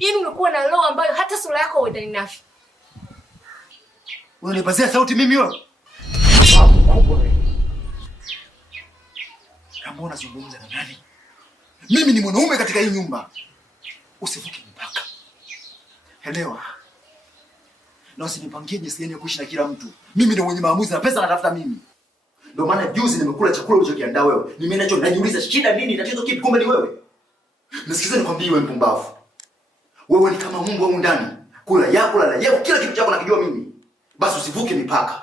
Yaani unakuwa na roho ambayo hata sura yako huendani. Unanipazia sauti mimi wewe? Kama unazungumza na nani? Mimi ni mwanaume katika hii nyumba. Usivuke mpaka. Elewa. Na usinipangie jinsi gani ya kuishi na kila mtu. Mimi ndio mwenye maamuzi na pesa natafuta mimi. Ndio maana juzi nimekula chakula ulichokiandaa wewe. Nimeenda choo najiuliza shida nini, tatizo kipi, kumbe ni wewe. Nisikize nikwambie wewe mpumbavu. Wewe ni kama mbwa huko ndani. Kula yako, lala yako, kila kitu chako nakijua mimi. Basi usivuke mipaka.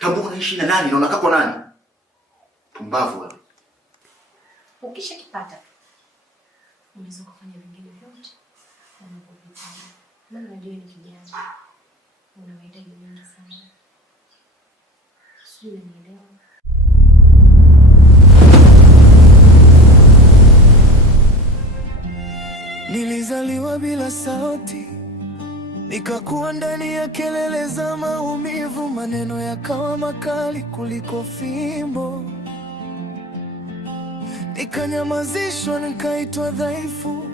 Tambua unaishi na nani na unakaa kwa nani? Pumbavu wewe. Ukisha kipata unaweza kufanya vingine vyote unavyovitaka. Maana najua ni kijana. Una mahitaji mengi sana. Sio nielewa. Nilizaliwa bila sauti, nikakuwa ndani ya kelele za maumivu, maneno yakawa makali kuliko fimbo. Nikanyamazishwa, nikaitwa dhaifu.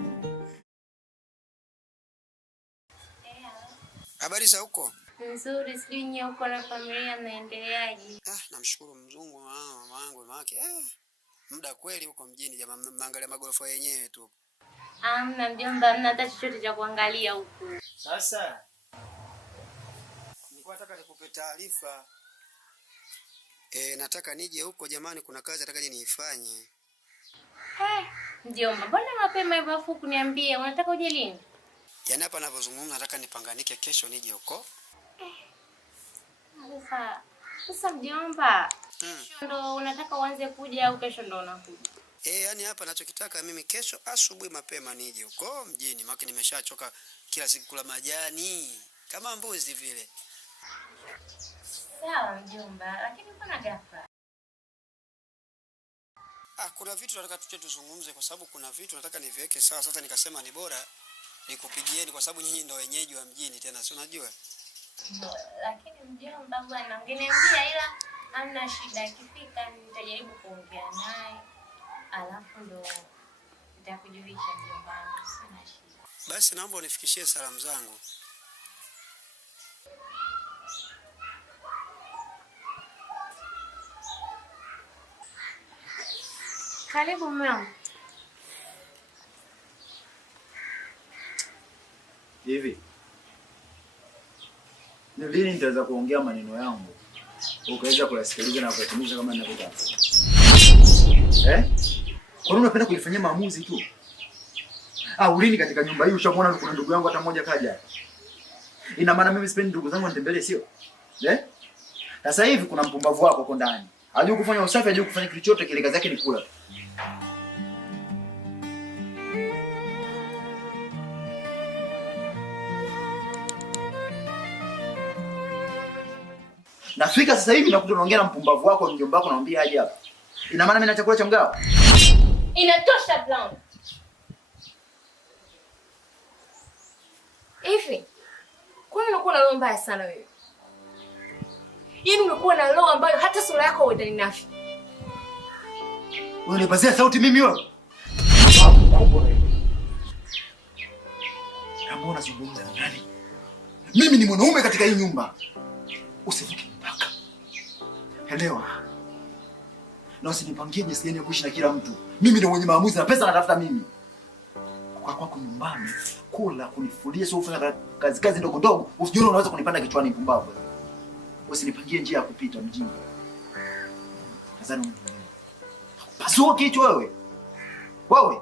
Habari za huko? Nzuri, sijui nyie huko na familia mnaendeleaje? Namshukuru Mzungu mama yangu wake. Muda kweli huko mjini jamaa, mnaangalia magorofa yenyewe tu. Hamna mjomba, hamna hata chochote cha kuangalia huko. Sasa nilikuwa nataka nikupe taarifa. Nataka nije huko jamani, kuna kazi nataka niifanye. Mjomba, mbona mapema hivyo afu kuniambia unataka uje lini? Yaani hapa ninapozungumza nataka nipanganike kesho nije huko. Sasa mjomba, kesho ndo unataka uanze kuja au kesho ndo unakuja? Yaani hapa ninachokitaka mimi kesho asubuhi mapema nije huko mjini, maana nimeshachoka kila siku kula majani kama mbuzi vile. Sawa mjomba, lakini mbona ghafla? Kuna vitu nataka tuzungumze kwa sababu kuna vitu nataka niviweke sawa. Sasa nikasema ni bora nikupigieni kwa sababu nyinyi ndio wenyeji wa mjini tena, si unajua? Lakini mjomba bwana, ungeniambia ila hamna shida, ikifika nitajaribu kuongea naye. Alafu ndo nitakujulisha mjomba, sina shida. Basi naomba unifikishie salamu zangu. Karibu mwanangu. Hivi ni lini nitaweza kuongea maneno yangu ukaweza kuyasikiliza na kuyatumiza kama ninavyotaka? Kwa nini unapenda kulifanyia maamuzi tu? Ulini katika nyumba hii ushamwona kuna ndugu yangu hata mmoja kaja? Ina maana mimi sipendi ndugu zangu nitembelee, sio? Sasa hivi kuna mpumbavu wako huko ndani. Hajui kufanya usafi, hajui kufanya kitu chochote kile, kazi yake ni kula. Nafika sasa hivi nakuta unaongea na mpumbavu wako mjomba wako, naambia aje hapa. Ina maana mimi na chakula cha mgao? Inatosha Brown. Hivi kwani unakuwa na roho mbaya sana wewe? Yaani unakuwa na roho ambayo hata sura yako huendani nayo. Unanipazia sauti mimi wewe? Kama unazungumza na nani? Mimi ni mwanaume katika hii nyumba. Usivuke mpaka. Elewa. Na usinipangie jinsi gani ya kuishi na kila mtu. Mimi ndio mwenye maamuzi na pesa natafuta mimi. Kwa kwako nyumbani, kula, kunifulia, sio ufanya kazi ndogo ndogo. Usijione unaweza kunipanda kichwani mpumbavu. Usinipangie njia ya kupita mjinga. Nadhani pasua kichwa wewe. Wewe.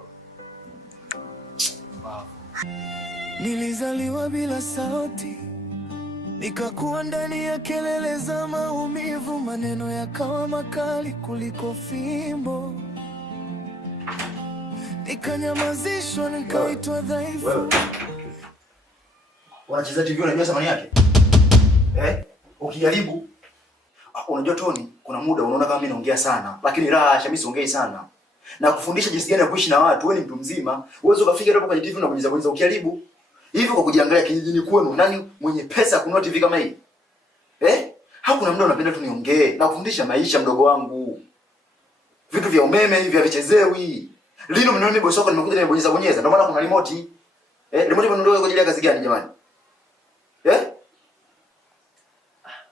Nilizaliwa bila sauti, nikakuwa ndani ya kelele za maumivu, maneno yakawa makali kuliko fimbo. Nikanyamazishwa, nikaitwa dhaifu. Wanacheza TV unajua thamani yake? Ukijaribu unajua Tony, kuna muda unaona kama mimi naongea sana, lakini raha mimi siongei sana. Na kufundisha jinsi gani ya kuishi na watu, wewe ni mtu mzima, uwezo ukafika hapo kwenye TV na kubonyeza ukijaribu. Hivi kwa kujiangalia kijijini kwenu, nani mwenye pesa kununua TV kama hii? Hakuna muda unapenda tu niongee na kufundisha maisha mdogo wangu. Vitu vya umeme hivi havichezewi. Lino mnaona mimi bosi wako nimekuja nimebonyeza. Ndio maana kuna remote. Remote imenunuliwa kwa ajili ya kazi gani jamani?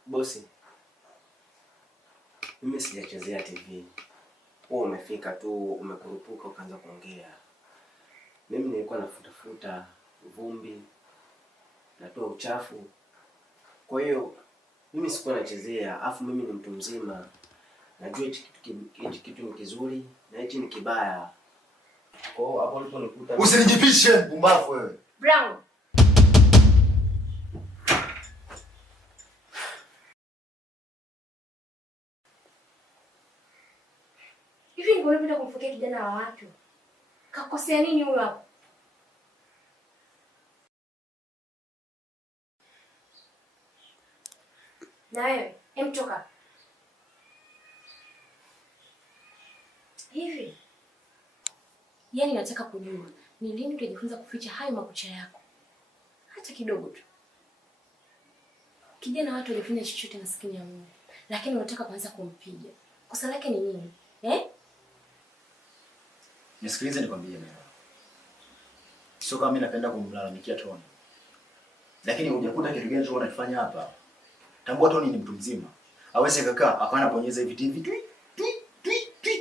Bosi, mimi sijachezea TV. Wewe umefika tu umekurupuka ukaanza kuongea. Mimi nilikuwa nafuta vumbi, natoa uchafu. Kwa hiyo mimi sikuwa nachezea, afu mimi ni mtu mzima. Najua hichi kitu ni kizuri na hichi ni kibaya. Kwa hiyo hapo ndipo nikuta. Usinijipishe mpumbavu wewe. Brown. Hivi ni unapenda kumfokea kijana wa watu? Kakosea nini huyo hapo? Na wewe, toka. Hivi. Yaani nataka kujua ni lini utajifunza kuficha hayo makucha yako? Hata kidogo tu. Kijana watu walifanya chochote maskini ya Mungu, lakini unataka kuanza kumpiga. Kosa lake ni nini? Nisikilize nikwambie mimi. Sio kama mimi napenda kumlalamikia Tony. Lakini hujakuta kitu gani Tony anafanya hapa? Tambua Tony ni mtu mzima. Hawezi kukaa akaana bonyeza hivi TV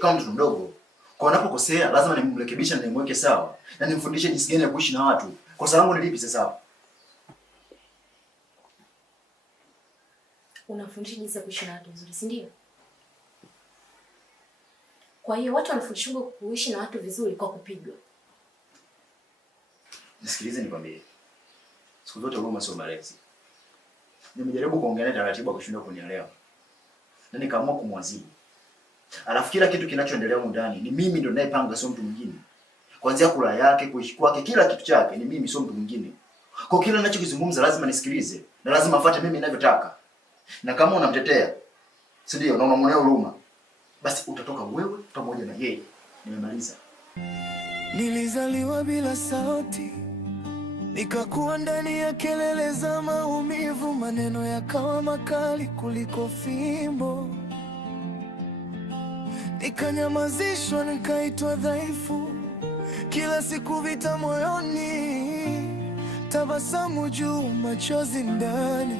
kama mtu mdogo. Kwa anapokosea lazima nimrekebishe na nimweke sawa. Na nimfundishe jinsi gani ya kuishi na watu. Kosa langu ni lipi sasa? Unafundisha jinsi ya kuishi na watu vizuri, si ndio? Kwa hiyo watu wanafundishwa kuishi na watu vizuri kwa kupigwa. Nisikilize nikwambie. Siku zote huruma sio malezi. Nimejaribu kuongea naye taratibu akashindwa kunielewa. Na nikaamua kumwadhibu. Alafu kila kitu kinachoendelea huko ndani ni mimi ndo ninayepanga, sio mtu mwingine. Kuanzia kula yake, kuishi kwake, kila kitu chake ni mimi, sio mtu mwingine. Kwa kila ninachokizungumza lazima nisikilize na lazima afuate mimi ninavyotaka. Na kama unamtetea, si ndio, na unamwonea huruma, basi utatoka wewe pamoja na yeye. Nimemaliza. Nilizaliwa bila sauti, nikakuwa ndani ya kelele za maumivu, maneno yakawa makali kuliko fimbo. Nikanyamazishwa, nikaitwa dhaifu, kila siku vita moyoni, tabasamu juu, machozi ndani.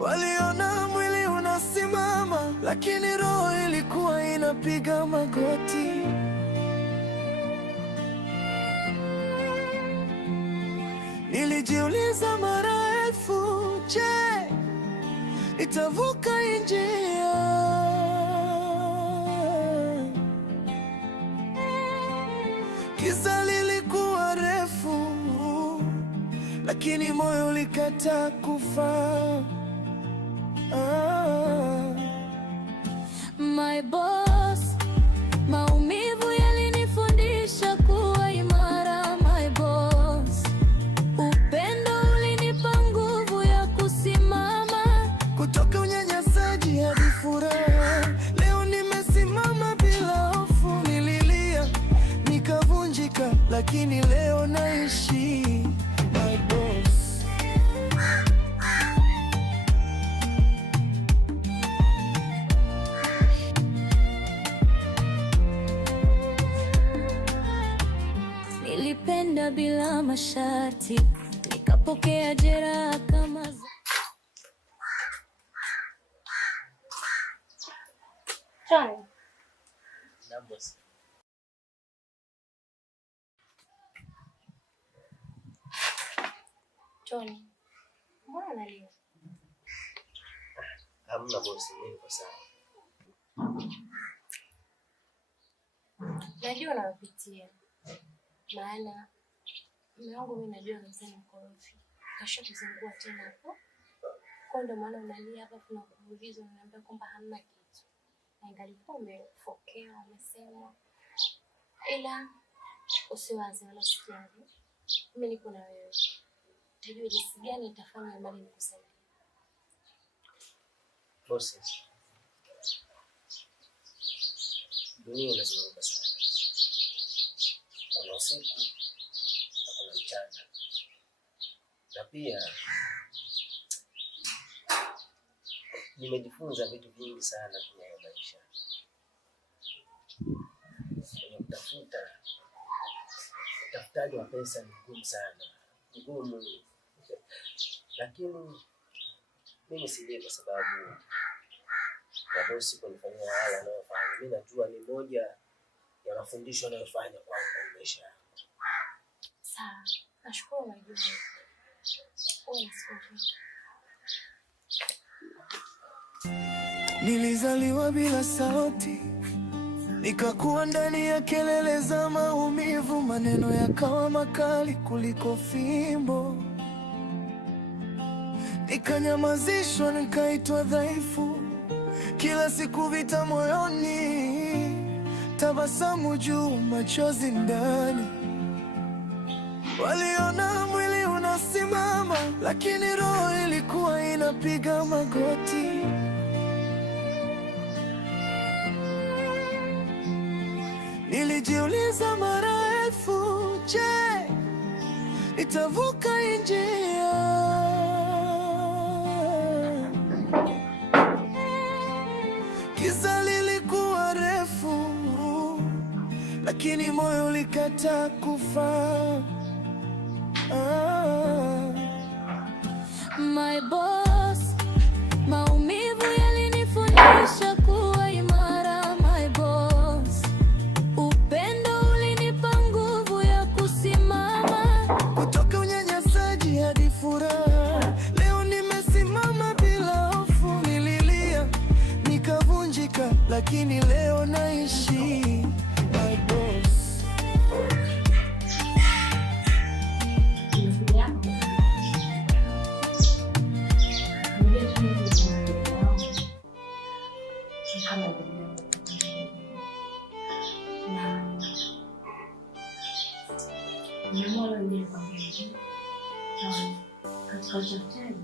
Waliona mwili unasimama, lakini roho ilikuwa inapiga magoti. Nilijiuliza mara elfu, je, nitavuka njia? Giza lilikuwa refu, lakini moyo ulikataa kufa. My boss, maumivu yalinifundisha kuwa imara. My boss, upendo ulinipa nguvu ya kusimama. Kutoka unyanyasaji hadi furaha, leo nimesimama bila hofu. Nililia, nikavunjika, lakini leo naishi. My boss. Nilipenda bila masharti, nikapokea jeraha kama Tony. Boss. Tony. Mbona unalia? Hamna boss, mimi niko sawa. Najua unapitia. Maana mume wangu mimi najua mzee mkorofi. Kasha kuzungua tena hapo. Kwa ndo maana unalia hapa, kuna kuuliza unaniambia kwamba hamna kitu. Na ingalikuwa umefokea umesema. Ila usiwaze wala usijali. Mimi niko na wewe. Tajua jinsi gani itafanya mali nikusaidie. Boss. Dunia inazunguka sana. Kuna usiku na kuna mchana. Na pia nimejifunza vitu vingi sana kwenye maisha. Kutafuta utafutaji wa pesa ni ngumu sana, ngumu. Lakini mimi sijui kwa sababu ya bosi kunifanyia haya anayofanya. Mimi najua ni moja ya mafundisho anayofanya kwangu kwa maisha yangu. Sawa, nashukuru unajua. Nilizaliwa bila sauti, nikakuwa ndani ya kelele za maumivu, maneno yakawa makali kuliko fimbo. Nikanyamazishwa, nikaitwa dhaifu, kila siku vita moyoni, tabasamu juu, machozi ndani. Waliona mwili unasimama, lakini roho ilikuwa inapiga magoti. Nilijiuliza mara elfu, je, nitavuka hii njia? Giza lilikuwa refu, lakini moyo ulikataa kufa. My boss, maumivu yalinifundisha kuwa imara. My boss, upendo ulinipa nguvu ya kusimama. Kutoka unyanyasaji hadi furaha, leo nimesimama bila hofu. Nililia nikavunjika, lakini leo naishi. My boss. Katika utafutaji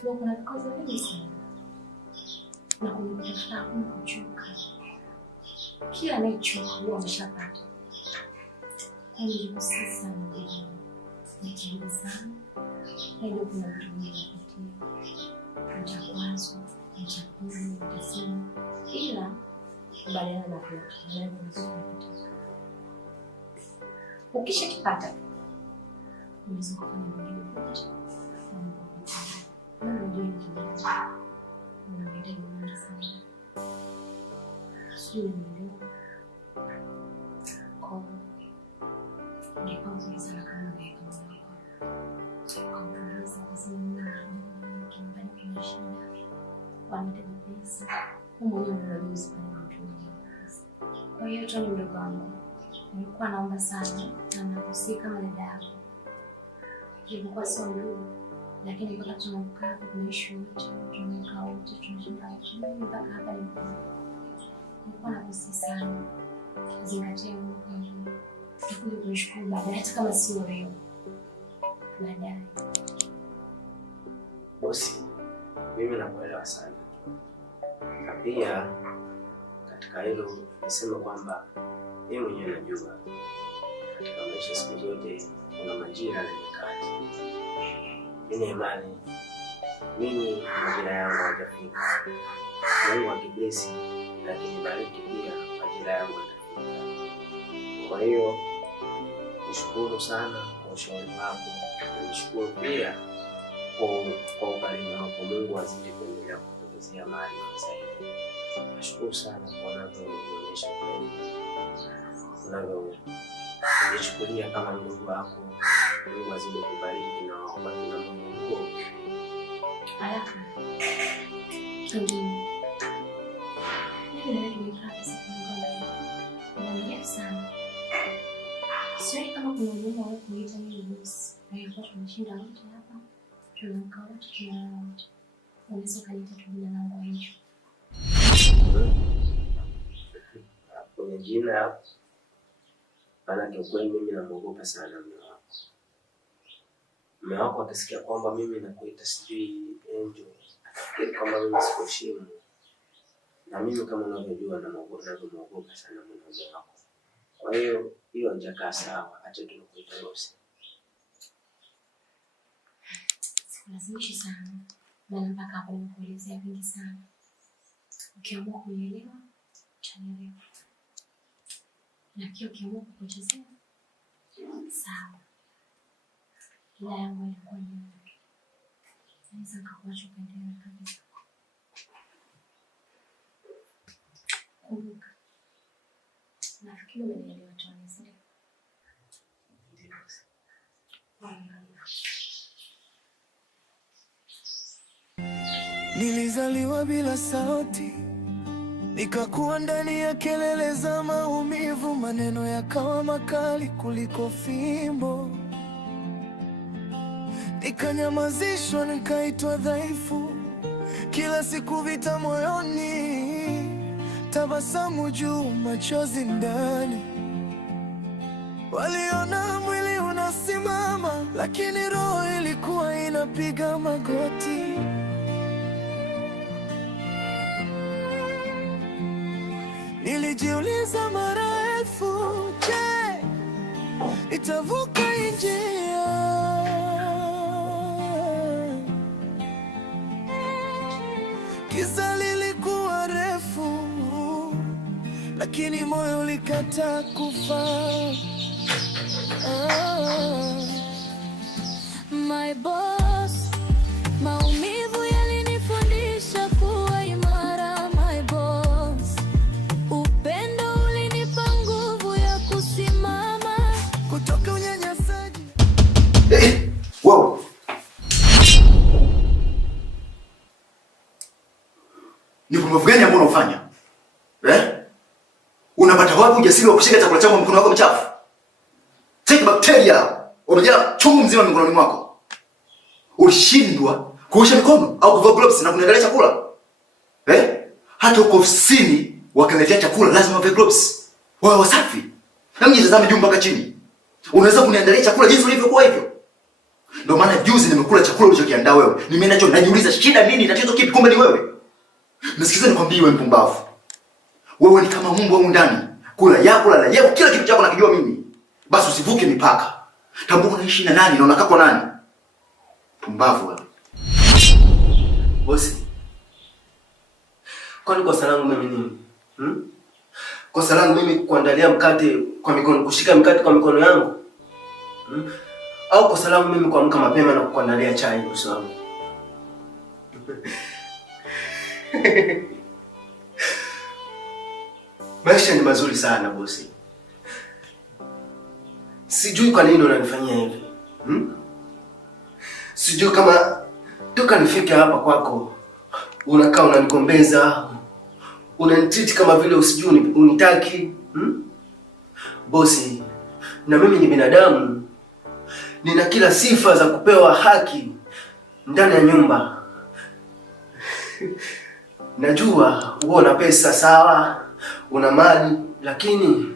kuna vikozo vingi sana, na kwenye kutafuta hakuna kuchoka. Kila anayechoka huwa ameshapata. Nilikusihi sana nikienda sana, ndio kuna vitu vingi napitia, mtakwazo, mchakuni, mtasema, ila kubaliana na vyote, ukisha kipata unaweza kufanya vingine vyote. Unajua ni kidogo, unahitaji mingi sana, sio ndio? Kwa ingekuwa nzuri sana kama ungekuwa kuongeza kusema mimi kimbani kuna shida, wanahitaji pesa, mwenyewe unajua usifanye vitu vingi. Kwa hiyo tu ndugu wangu, nilikuwa naomba sana na nakusihi kama dada yako, ilikuwa sio ndugu, lakini mpaka tunakaa tunaishi wote, tunakaa wote, tunashinda wote, mpaka hapa nilikuwa nakusihi sana zingatia Mungu, tutakuja kushukuru baadaye, hata kama sio leo, baadaye. Bosi, mimi nakuelewa sana, na pia katika hilo nisema kwamba mimi mwenyewe najua katika maisha siku zote kuna majira na nyakati. Nina imani mimi majira yangu hayajafika. Mungu akiblesi na akinibariki pia majira yangu yatafika. Kwa hiyo nishukuru sana kwa ushauri wako, na nishukuru pia kwa ukarimu wako. Mungu azidi kuendelea kukuongezea maarifa zaidi. Nashukuru sana kwa unavyoonyesha kweli, unavyojichukulia kama ndugu wako. Mungu azidi kubariki na wabaki na Mungu. Alafu mimi nimekaa sana, sio kama kuna mmoja wao kuita mimi bosi, na hivyo tunashinda wote hapa, tunakaa wote, tunalala wote. Unaweza kaniita tu jina langu hicho kwenye jina, maana kweli mimi namuogopa sana mume wako. Mume wako akisikia kwamba mimi nakuita sijui Angel, atafikiri kwamba mimi sikuheshimu. Na mimi kama unavyojua namuogopa sana mume wako. Kwa hiyo haijakaa sawa, acha tunakuita bosi. Lazimishi sana, maana mpaka hapo nimekuelezea vingi sana. Ukiamua kunielewa, utanielewa. Na pia ukiamua kupotezea, Sawa. Ila yangu ilikuwa nyingi. Naweza nikakuacha ukaendelea kabisa. Kumbuka. Nafikiri umenielewa tu, nisikie. Nilizaliwa bila sauti, nikakuwa ndani ya kelele za maumivu, maneno yakawa makali kuliko fimbo. Nikanyamazishwa, nikaitwa dhaifu, kila siku vita moyoni, tabasamu juu, machozi ndani. Waliona mwili unasimama, lakini roho ilikuwa inapiga magoti. Nilijiuliza mara elfu, je, nitavuka njia? Giza lilikuwa refu, lakini moyo ulikataa kufa. My boss, maumivu yalinifundisha kuwa imara. My boss, upendo ulinipa nguvu ya kusimama kutoka unyanyasaji. Wow. Ni pumbavu gani ambao unafanya? Unapata wapi ujasiri wa kushika chakula changu mkono wako mchafu? Sasa bakteria wamejaa chungu mzima mikononi mwako. Ulishindwa kuosha mikono au kuvaa gloves na kuniandalia chakula? Hata uko ofisini wakaletea chakula lazima uvae gloves. Wao wasafi. Na mimi nitazame juu mpaka chini. Unaweza kuniandalia chakula jinsi ulivyokuwa hivyo? Ndio maana juzi nimekula chakula ulichokiandaa wewe. Nimeenda choo najiuliza shida nini, tatizo kipi, kumbe ni wewe. Nisikize nikwambie wewe mpumbavu. Wewe ni kama mbwa huko ndani. Kula yako, lala yako, kila kitu chako nakijua mimi. Basi usivuke mipaka. Tambua unaishi na nani na unakaa kwa nani? Pumbavu wewe. Bosi. Kwani kosa langu mimi nini? Kosa langu mimi kuandalia mkate kwa mikono, kushika mkate kwa mikono yangu? Au kosa langu mimi kuamka mapema na kuandalia chai bosi wangu? Maisha ni mazuri sana bosi. Sijui kwa nini unanifanyia hivi. Sijui kama toka nifike hapa kwako unakaa unanigombeza, unanitreat kama vile usijui unitaki. Bosi, na mimi ni binadamu. Nina kila sifa za kupewa haki ndani ya nyumba. Najua uko na pesa sawa, una mali, lakini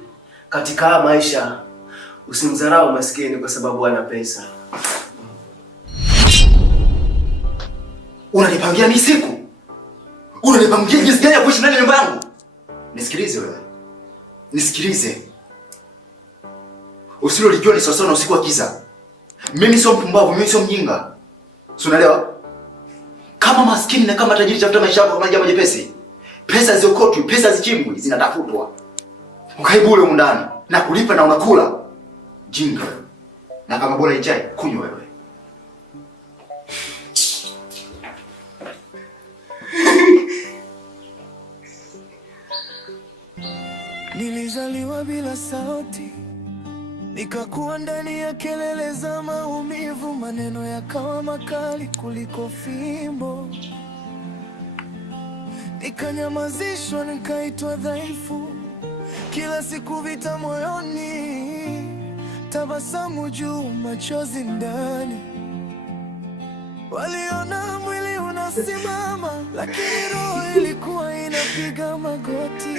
katika maisha usimdharau maskini kwa sababu ana pesa. Unanipangia mimi siku? Unanipangia jinsi gani ya kuishi ndani ya nyumba yangu? Nisikilize wewe. Nisikilize. Usilolijua ni sawa na usiku wa kiza. Mimi sio mpumbavu, mimi sio mjinga. Si unaelewa? Kama maskini na kama tajiri tafuta maisha yako kama jambo jepesi. Pesa ziokotwi, pesa zichimbwi, zinatafutwa. Ukaibule huko ndani na kulipa na unakula. Jinga. Na kama bora ichai, kunywa wewe. Nilizaliwa bila sauti, nikakuwa ndani ya kelele za maumivu, maneno yakawa makali kuliko fimbo. Nikanyamazishwa, nikaitwa dhaifu, kila siku vita moyoni, tabasamu juu, machozi ndani. Waliona mwili unasimama, lakini roho ilikuwa inapiga magoti.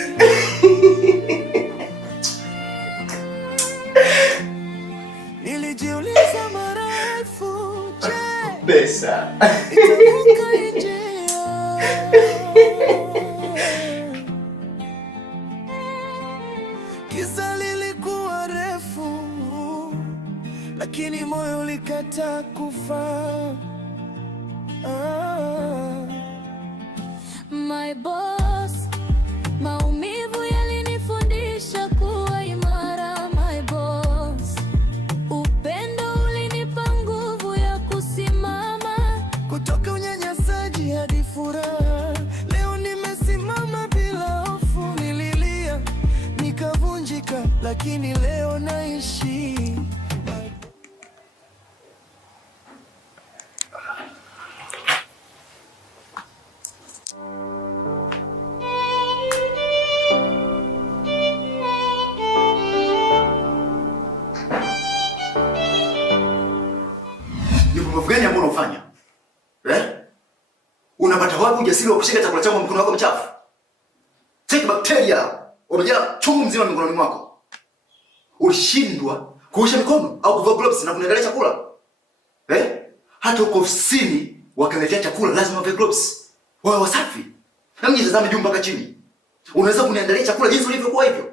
Nilijiuliza mara elfu, je, pesa nitavuka njia? Giza lilikuwa refu, lakini moyo ulikataa kufa. My boss, maumivu yalinifundisha kuwa imara. My boss, lakini leo naishi. Gani ambao unafanya? Unapata wapi ujasiri wa kushika chakula changu mkono wako mchafu? Take bacteria. Umejaa chungu mzima mikononi mwako. Ulishindwa kuosha mikono au kuvaa gloves na kuniandalia chakula? Hata uko ofisini wakaletea chakula lazima uvae gloves. Wewe wasafi. Hebu jitazame juu mpaka chini. Unaweza kuniandalia chakula jinsi ulivyokuwa hivyo?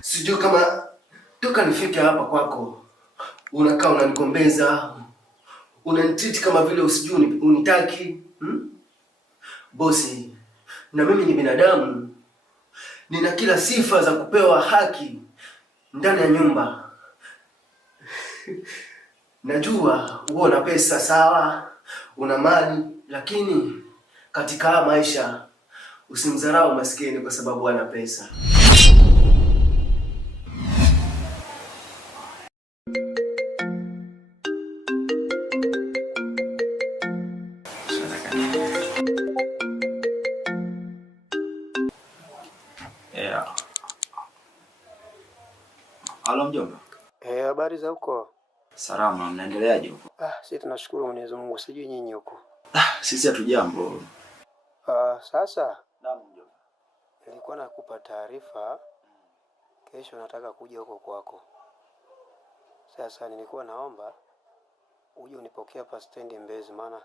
Sijui kama toka nifike hapa kwako unakaa unanikombeza, unanitreat kama vile usijui unitaki. Bosi, na mimi ni binadamu, nina kila sifa za kupewa haki ndani ya nyumba. Najua wewe una pesa sawa, una mali, lakini katika maisha usimdharau maskini kwa sababu ana pesa. Halo mjomba. Habari za huko? Salama, mnaendeleaje huko? Sisi tunashukuru Mwenyezi Mungu, sijui nyinyi huko. Sisi hatujambo. Sasa Naam mjomba. nilikuwa nakupa taarifa, kesho nataka kuja huko kwako. Sasa nilikuwa naomba uje unipokee hapa stendi Mbezi, maana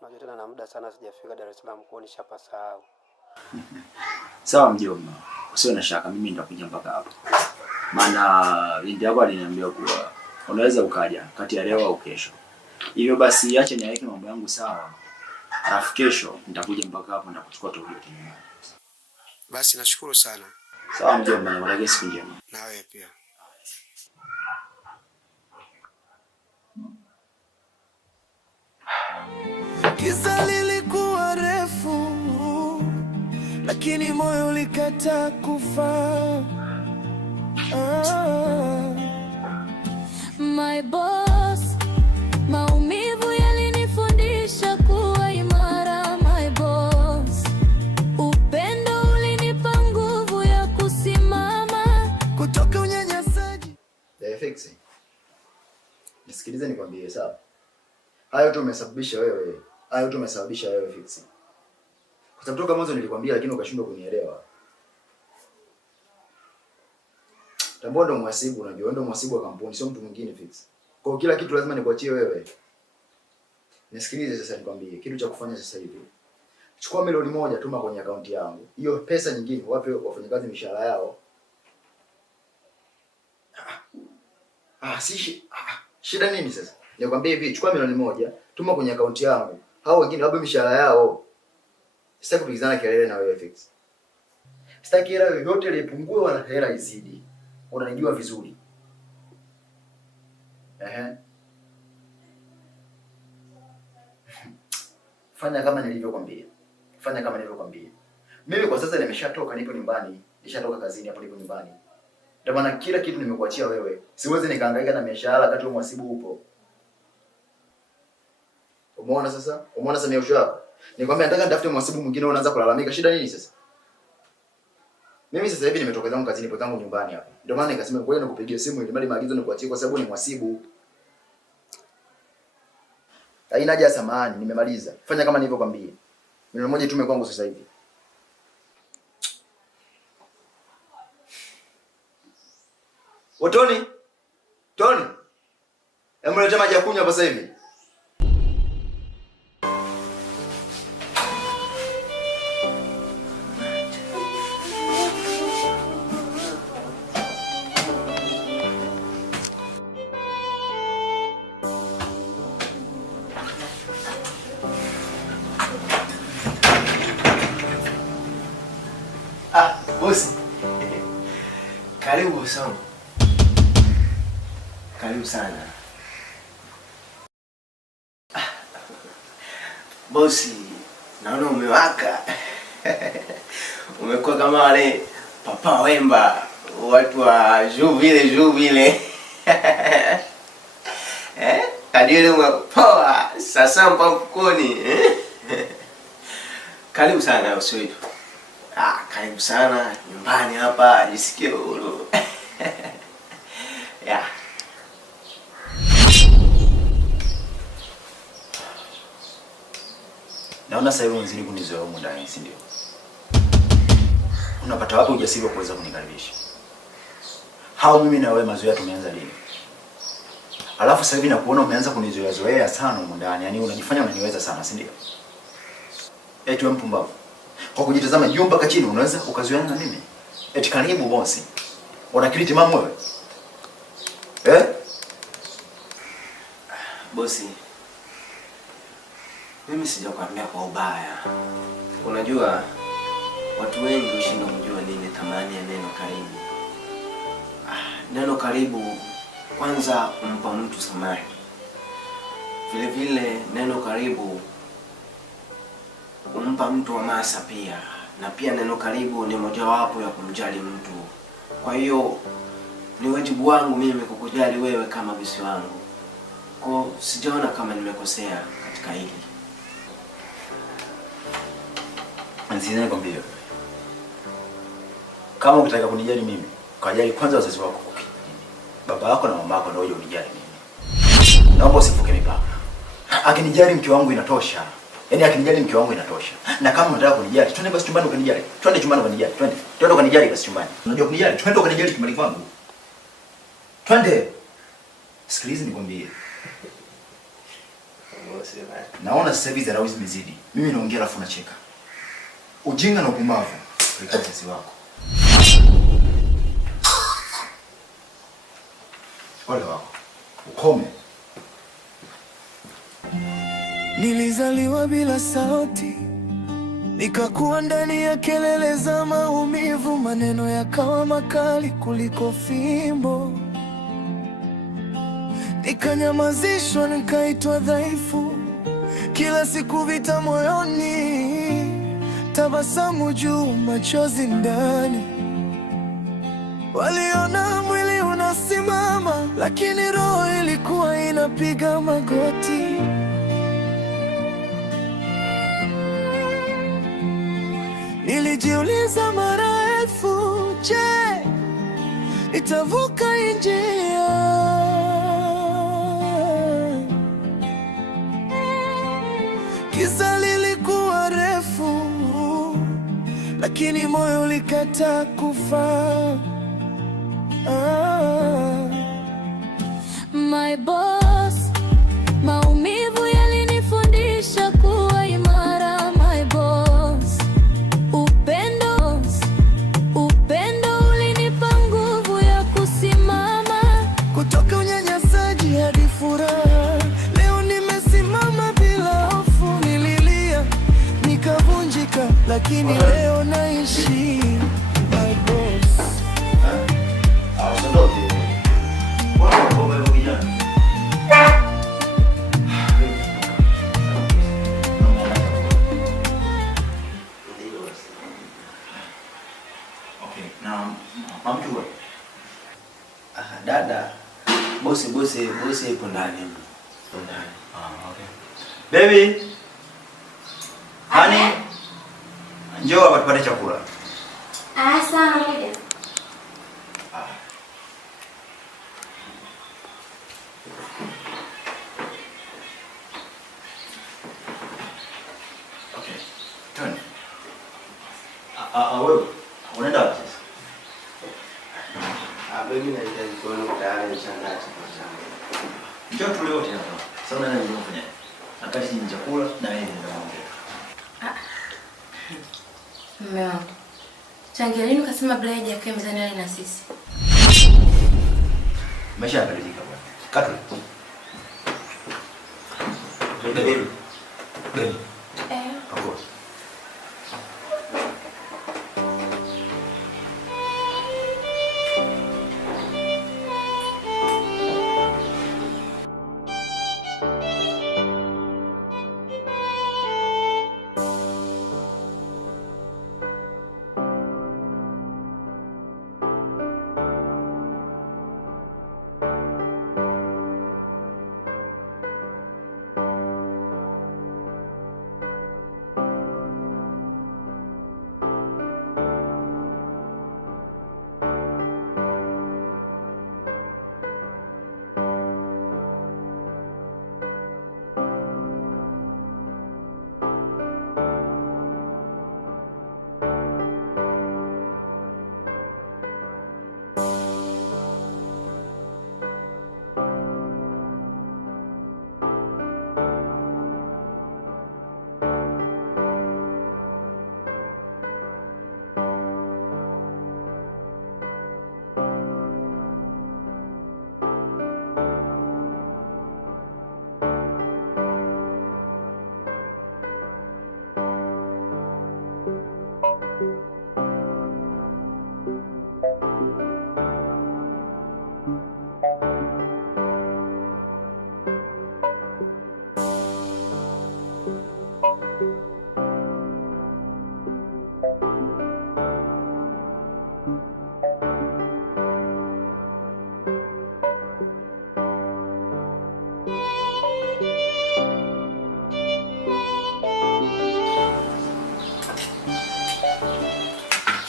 unajua tena na muda sana sijafika Dar es Salaam, kwa nishapasahau. Sawa mjomba. Usiwe na shaka, mimi nitakuja mpaka hapo. Maana binti yako aliniambia kuwa unaweza ukaja kati ya leo au kesho. Hivyo basi acha niweke mambo yangu sawa. Alafu kesho nitakuja mpaka hapo nitakuchukua tovuti nyumbani. Basi nashukuru sana. Sawa mjomba, na siku njema. Na wewe pia. Giza lilikuwa refu, lakini moyo ulikataa kufa. My boss, maumivu yalinifundisha kuwa imara. My boss, upendo ulinipa nguvu ya kusimama kutoka unyanyasaji. Fix. Nisikilize nikwambie sawa. Hayo tu umesababisha wewe. Hayo tu umesababisha wewe Fix. Kwa sababu toka mwanzo nilikwambia lakini ukashindwa kunielewa. Tambua ndo mhasibu, unajua ndo mhasibu wa kampuni, sio mtu mwingine Fix. Kwa kila kitu lazima nikuachie wewe. Nisikilize sasa nikwambie, kitu cha kufanya sasa hivi. Chukua milioni 1 tuma kwenye akaunti yangu. Hiyo pesa nyingine wape wafanyakazi mishahara yao. Shida nini sasa? Nikwambie hivi, chukua milioni 1 tuma kwenye akaunti yangu. Hao wengine wape mishahara yao. Sitaki kupigana kelele na wewe Fix. Sitaki hela yoyote ile ipungue wala hela izidi. Unanijua vizuri. Fanya kama nilivyokuambia. Fanya kama nilivyokuambia. Mimi kwa sasa nimeshatoka, nipo nyumbani. Nishatoka kazini, hapo nipo nyumbani. Ndio maana kila kitu nimekuachia wewe. Siwezi nikahangaika na mishahara wakati wewe mhasibu upo. Umeona sasa? Umeona sasa miosho yako? Nikwambia nataka nitafute mhasibu mwingine, unaanza kulalamika. Shida nini sasa? Mimi sasa hivi nimetoka zangu kazini, nipo zangu nyumbani hapa. Ndio maana nikasema ngoja nikupigie simu ili mali maagizo nikuachie kwa sababu ni mhasibu. Haina haja ya samahani, nimemaliza. Fanya kama nilivyokuambia. 1,000 tume kwangu sasa hivi. Tony. Tony. Hebu leta maji ya kunywa hapa sasa hivi. Bosi. Karibu sana. Karibu sana. Bosi, naona umewaka. Umekuwa kama wale Papa Wemba, watu wa juvile. Kadiri umepoa, sasa mpakoni. Karibu sana usiwetu. Karibu sana nyumbani hapa, jisikie huru. Yeah. Naona sasa hivi unazidi kunizoea huko ndani, si ndio? Unapata wapi ujasiri wa kuweza kunikaribisha? Hao mimi na wewe mazoea tumeanza lini? Alafu sasa hivi nakuona umeanza kunizoea sana huko ndani. Yaani unajifanya unaniweza sana, si ndio? Eti wewe mpumbavu. Kwa kujitazama juu mpaka chini unaweza ukazoeana na mimi? Eti karibu bosi. Unakiri timamu wewe? Bosi, mimi sijakwambia kwa ubaya. Unajua watu wengi hushindwa kujua nini thamani ya neno karibu. Neno karibu kwanza humpa mtu thamani. Vile neno karibu humpa mtu hamasa pia. Na pia neno karibu ni mojawapo ya kumjali mtu. Kwa hiyo ni wajibu wangu mimi kukujali wewe kama bisi wangu. Kwa sijaona kama nimekosea katika hili. Anzina nikwambie. Kama ukitaka kunijali mimi, kujali kwanza wazazi wako. Baba yako na mama yako ndio wao unijali mimi. Naomba usivuke mipaka. Akinijali mke wangu inatosha. Yaani akinijali mke wangu inatosha. Na kama unataka kunijali, twende basi chumbani ukanijali. Twende chumbani ukanijali. Twende ukanijali basi chumbani. Unajua kunijali? Twende ukanijali chumbani kwangu. Twende. Sikiliza nikwambie. Naona sasa hivi dharau zimezidi. Mimi naongea alafu nacheka. Ujinga na upumbavu kwa wazazi wako. Ole wako. Ukome. Nilizaliwa bila sauti, nikakuwa ndani ya kelele za maumivu, maneno yakawa makali kuliko fimbo. Nikanyamazishwa, nikaitwa dhaifu, kila siku vita moyoni, tabasamu juu, machozi ndani. Waliona mwili unasimama, lakini roho ilikuwa inapiga magoti. Nilijiuliza mara elfu, je, nitavuka njia? Giza lilikuwa refu, lakini moyo ulikataa kufa. My boss, maumivu yalinifundisha kuwa imara. My boss, upendo ulinipa nguvu ya kusimama. Kutoka unyanyasaji hadi furaha, leo nimesimama bila hofu. Nililia, nikavunjika, lakini leo naishi. My boss. Dada, bosi ipo ndani. Okay. Baby. Honey. Njoo hapa tupate chakula. Sawa moja. Okay. mimi nahitaji kuona tayari nishangaa chakula changu. Njoo tule wote hapa. Sasa unaenda kufanya. Akati ni chakula na wewe ndio unaongea. Mume wangu. Tangia lini ukasema Bla hajakaa mezani na sisi? Maisha yabadilika bwana. Katu. Ndio. Hapo.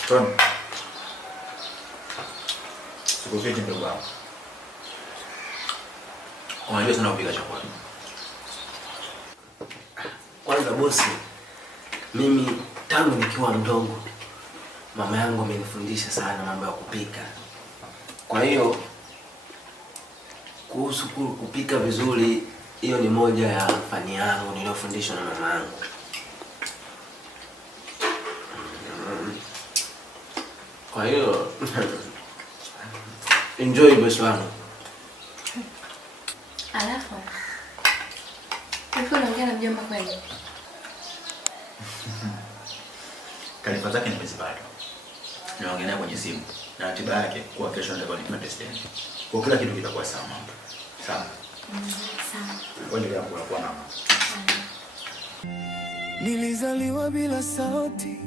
Tony. Sikufiki ndugu wangu. Unajua sana kupika chakula. Kwanza bosi, mimi tangu nikiwa mdogo mama yangu amenifundisha sana mambo ya kupika. Kwa hiyo kuhusu kupika vizuri, hiyo ni moja ya fani yangu niliyofundishwa na mama yangu. Kwa hiyo enjoy bosi wangu. Alafu unaongea na mjomba kweli? Taarifa zake nimezipata. Naongelea kwenye simu na ratiba yake kwa kesho ndio nipate stand. Kwa kila kitu kitakuwa sawa mama. Sawa. Sawa. Wewe ndio kwa mama. Nilizaliwa bila sauti,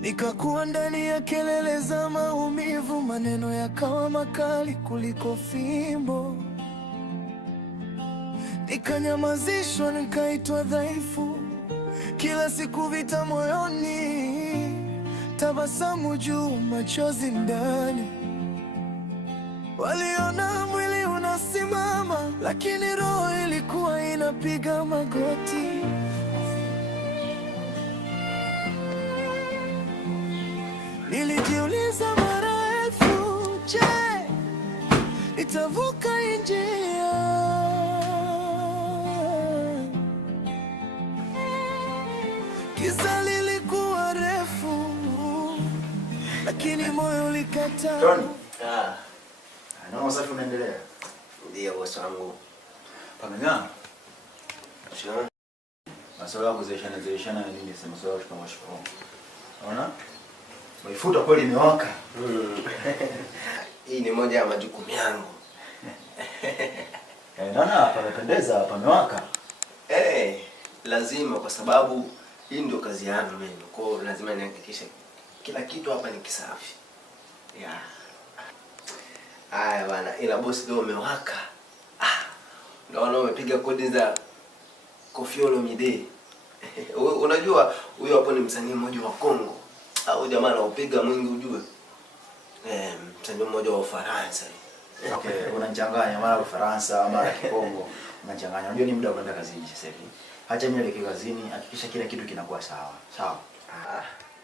nikakuwa ndani ya kelele za maumivu, maneno yakawa makali kuliko fimbo. Nikanyamazishwa, nikaitwa dhaifu, kila siku vita moyoni, tabasamu juu, machozi ndani. Waliona mwili unasimama, lakini roho ilikuwa inapiga magoti. Nilijiuliza mara elfu, je, nitavuka njia? Giza lilikuwa refu, lakini moyo ulikataa. Tony. Na usafi unaendelea? Ndio bosi wangu. Pameng'aa? Sio. Masuala ya kuzeeshana na nini sema masuala ya kushikamo. Unaona? Maifuta kweli imewaka. Hii ni moja ya majukumu yangu. Nana pamependeza, pamewaka. Lazima, kwa sababu hii ndio kazi yangu mimi. Kwa hiyo lazima nihakikishe kila kitu hapa ni kisafi. Yeah. Haya bana, ila bosi leo umewaka. Naona umepiga kodi za Koffi Olomide. Unajua huyo hapo ni msanii mmoja wa Kongo. Au jamaa anaupiga mwingi ujue. Msanii mmoja wa Ufaransa. Okay, unachanganya mara Ufaransa mara Kongo. Unachanganya. Unajua ni muda wa kwenda kazini sasa hivi. Acha mimi nielekee kazini, hakikisha kila kitu kinakuwa sawa. Sawa.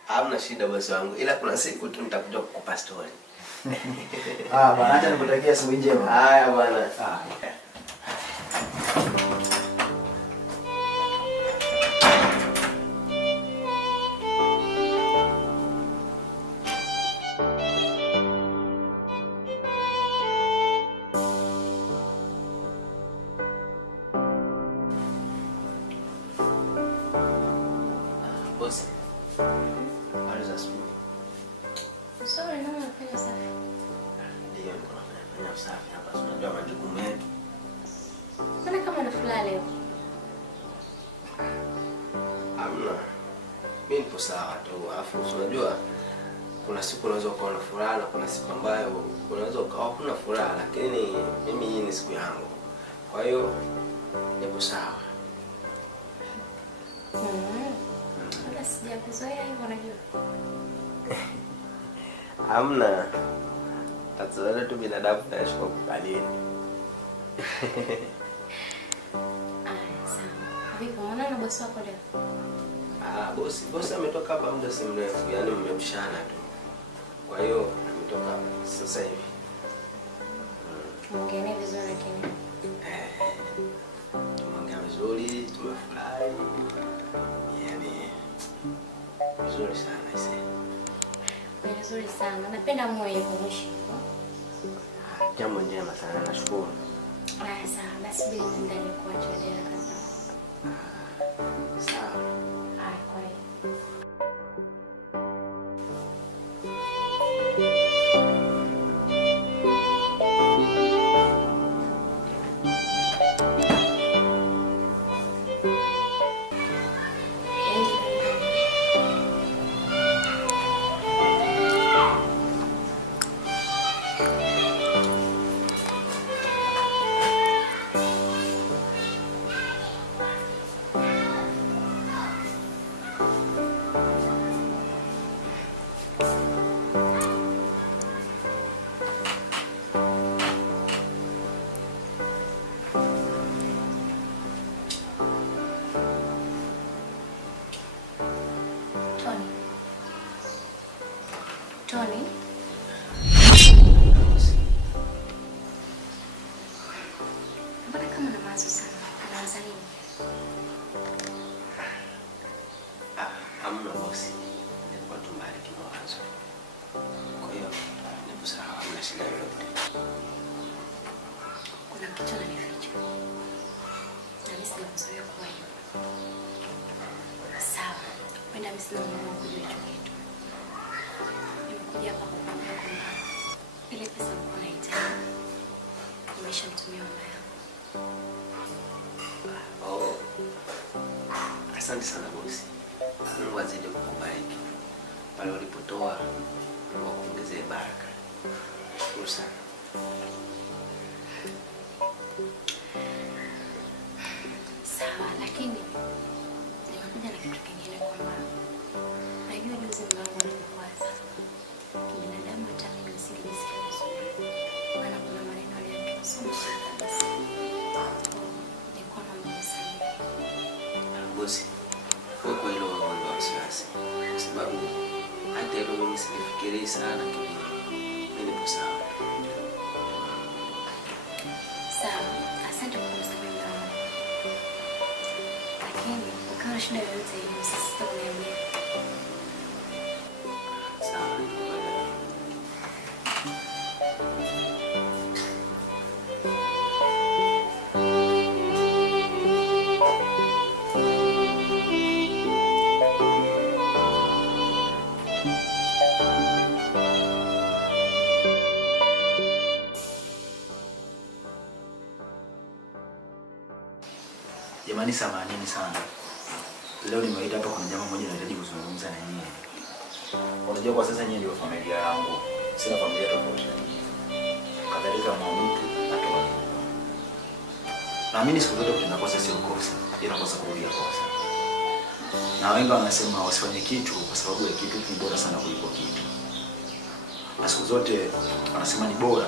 Hamna shida bosi wangu. Ila kuna siku tu nitakuja kukupa story. Bwana, acha nikutakia siku njema. Haya bwana. Bosi. Habari za asubuhi. Sorry, naona unafanya usafi. Ndio, nafanya usafi hapa. Unajua majukumu yetu. Mbona kama una furaha leo? Hamna. Mimi nipo sawa tu. Alafu unajua kuna siku unaweza ukawa na furaha na kuna siku ambayo unaweza ukawa huna furaha, lakini mimi hii ni siku yangu. Kwa hiyo nipo sawa. Mbona sijakuzoea hivyo unajua? Hamna. Tatizo tu binadamu tunaishi kwa kukalini. Sawa. Vipi, unaona bosi wako leo? Bosi ametoka hapa muda si mrefu, yani mmemshana tu. Kwa hiyo ametoka sasa hivi. Tumeongea vizuri lakini. Tumeongea vizuri, tumefurahi. Yani vizuri sana ise. Vizuri sana. Napenda moyo hivyo mwisho. Jambo njema sana, nashukuru. Sawa, basi bila ndani kuacha dela kaza. Sawa. Kwa hiyo. Tony. Mbona kama na mawazo sana? Unawaza nini? Hamna bosi. Nilikuwa tu mbali kimawazo. Kwa hiyo nipo sawa, hamna shida yoyote. Kuna kitu ananificha. Na mimi sina kuzoea kwa hiyo. Sawa. Kwenda mimi sina mwanangu kujua hicho kitu. Nimekuja hapa kukuambia kwamba ile pesa ambayo nahitaji nimeshamtumia mama yangu. Asante sana bosi. Mungu azidi kukubariki. Pale ulipotoa, Mungu akuongezee baraka. Shukuru sana. Sawa, lakini nimekuja na kitu kingine kwamba najua juzi mlango ulikwaza. Kibinadamu hata mimi nisingesikia vizuri. Maana kuna maneno aliyotoa sio kabisa. Nilikuwa naomba msamaha. Bosi, kwa hilo waondoa wasiwasi. Kwa sababu hata hilo mimi silifikirii sana kivile. Mimi nipo sawa. Sawa, asante kwa msaada. Lakini ukiwa shida yoyote hiyo sisi tutakuambia. Sawa. Jamani, samanini sana. Leo nimeita hapa kuna jambo moja nahitaji kuzungumza na nyinyi. Unajua kwa sasa nyinyi ndio familia yangu. Sina familia tofauti na nyinyi. Kadhalika mwa mtu atoa. Naamini siku zote tunakosa sio kosa, ila kosa kurudia kosa. Na wengi wanasema wasifanye kitu kwa sababu ya kitu ni bora sana kuliko kitu. Na siku zote wanasema ni bora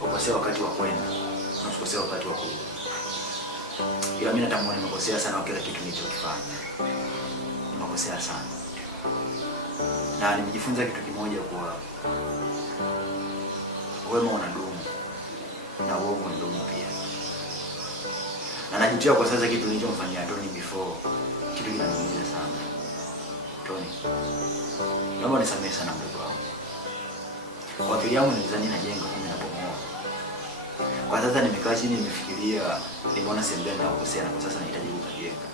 ukosea wakati wa kwenda na usikosea wakati wa kurudi. Ila mimi natambua nimekosea sana kwa kila kitu nilichokifanya. Nimekosea sana. na nimejifunza kitu kimoja, kwa wema unadumu na uovu unadumu pia. Na najutia kwa sasa kitu nilichomfanyia Tony before, kitu kinaniumiza sana. Tony, naomba nisamehe sana mdogo wangu. Kwa akili yangu nilizani najenga kumbe nabomoa. Kwa sasa nimekaa chini nimefikiria, nimeona sehemu gani nakosea na kwa sasa nahitaji kujenga.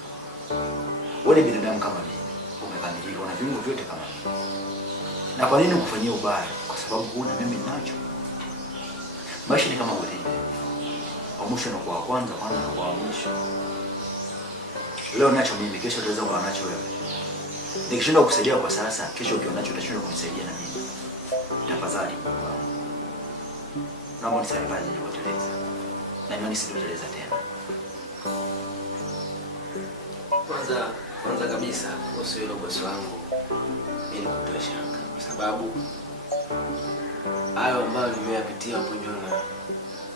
Wewe ni binadamu kama mimi, umekamilika, una viungo vyote kama mimi. Na kwa nini ukufanyia ubaya? Kwa sababu huna mimi ninacho. Maisha ni kama gwaride. Mwisho na kwa kwanza na kwa mwisho. Leo nacho mimi, kesho utaweza kuwa nacho wewe. Nikishindwa kukusaidia kwa sasa, kesho ukionacho utashindwa kunisaidia na mimi. Tafadhali Mungu. Naomba unisamehe pale nilipoteleza. Na imani sitoteleza tena. Kwanza kabisa, usiwe na bosi wangu. Mimi nikutoa shaka kwa sababu hayo ambayo nimeyapitia hapo jana,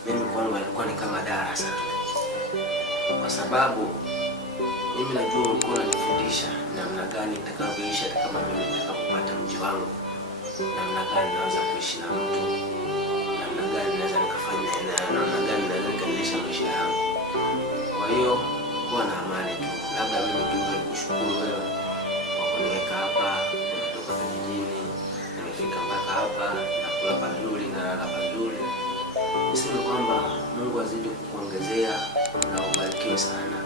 mimi kwangu alikuwa ni kama darasa tu. Kwa sababu mimi najua ulikuwa unanifundisha namna gani nitakavyoishi hata kama mimi nitakapopata mji wangu. Namna gani naweza kuishi na mtu. Namna gani naweza nikafanya na namna gani naweza nikaendesha maisha yangu. Kwa hiyo kuwa na amani tu. Labda mimi ndio nikushukuru wewe kwa kuniweka hapa, nimetoka vijijini, nimefika mpaka hapa, nakula pazuri na lala pazuri. Niseme kwamba Mungu azidi kukuongezea na ubarikiwe sana.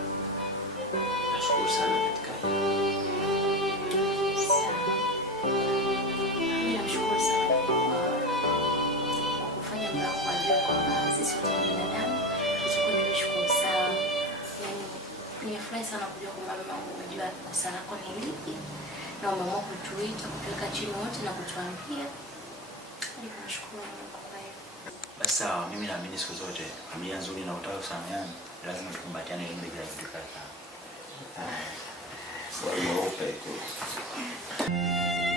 Nashukuru sana katika hilo. Mimi nashukuru sana kwa kufanya mlango kwa ajili kwamba sisi wote ni binadamu. Tuchukue nishukuru sana. Yaani nimefurahi sana kujua kwamba Mungu unajua kosa lako ni lipi. Na umeamua kutuita, kutuweka chini wote na kutuambia. Nashukuru Mungu kwa hiyo. Basi sawa, mimi naamini siku zote familia nzuri na utao sana yani lazima tukumbatiane ili bila kitu kaka.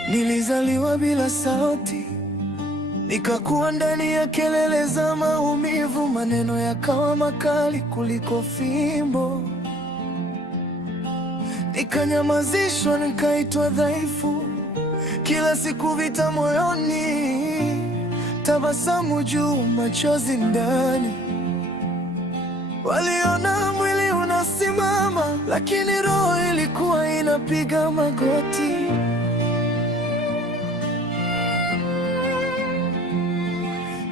Nilizaliwa bila sauti, nikakuwa ndani ya kelele za maumivu, maneno yakawa makali kuliko fimbo. Nikanyamazishwa, nikaitwa dhaifu, kila siku vita moyoni, tabasamu juu, machozi ndani. Waliona mwili unasimama, lakini roho ilikuwa inapiga magoti.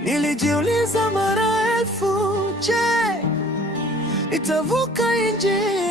Nilijiuliza mara elfu, je, nitavuka njia